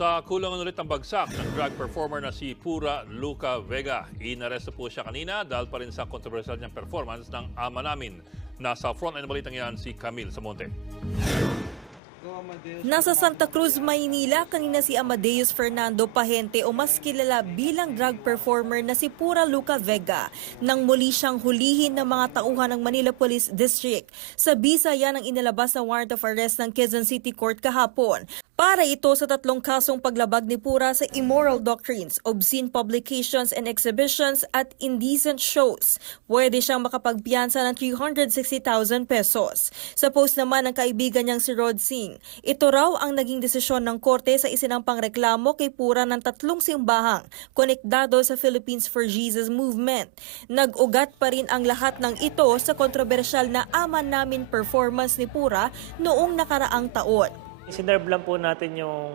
Sa kulangan ulit ang bagsak ng drag performer na si Pura Luca Vega. Inaresto po siya kanina dahil pa rin sa controversial niyang performance ng ama namin. Nasa front end ng balitang yan si Camille Samonte. Nasa Santa Cruz, Maynila, kanina si Amadeus Fernando Pahente o mas kilala bilang drag performer na si Pura Luca Vega nang muli siyang hulihin ng mga tauhan ng Manila Police District. Sa bisa yan ang inilabas na warrant of arrest ng Quezon City Court kahapon. Para ito sa tatlong kasong paglabag ni Pura sa immoral doctrines, obscene publications and exhibitions at indecent shows. Pwede siyang makapagpiyansa ng 360,000 pesos. Sa post naman ng kaibigan niyang si Rod Singh, ito raw ang naging desisyon ng korte sa isinampang reklamo kay Pura ng tatlong simbahang konektado sa Philippines for Jesus movement. Nag-ugat pa rin ang lahat ng ito sa kontrobersyal na aman namin performance ni Pura noong nakaraang taon. Sinerve lang po natin yung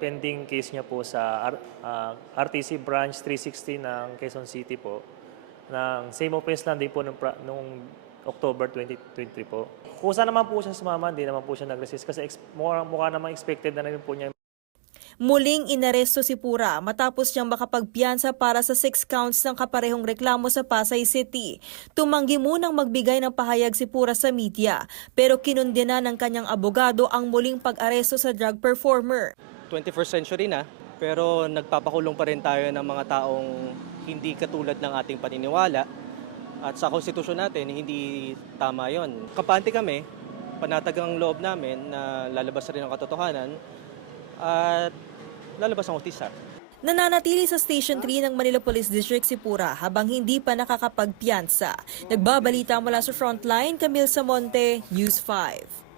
pending case niya po sa R- ah, RTC Branch 360 ng Quezon City po. Ng same offense lang din po nung, nung October 2023 po. Kusa naman po siya sumama, hindi naman po siya nag-resist kasi ex- mukha, mukha naman expected na rin po niya Muling inaresto si Pura matapos niyang makapagpiyansa para sa six counts ng kaparehong reklamo sa Pasay City. Tumanggi munang magbigay ng pahayag si Pura sa media pero kinundena ng kanyang abogado ang muling pag-aresto sa drug performer. 21st century na, pero nagpapakulong pa rin tayo ng mga taong hindi katulad ng ating paniniwala. At sa konstitusyon natin, hindi tama yon. Kampante kami, panatag ang loob namin na lalabas rin ang katotohanan at lalabas ang utisa. Nananatili sa Station 3 ng Manila Police District si Pura habang hindi pa nakakapagpiyansa. Nagbabalita mula sa frontline, Camille Samonte, News 5.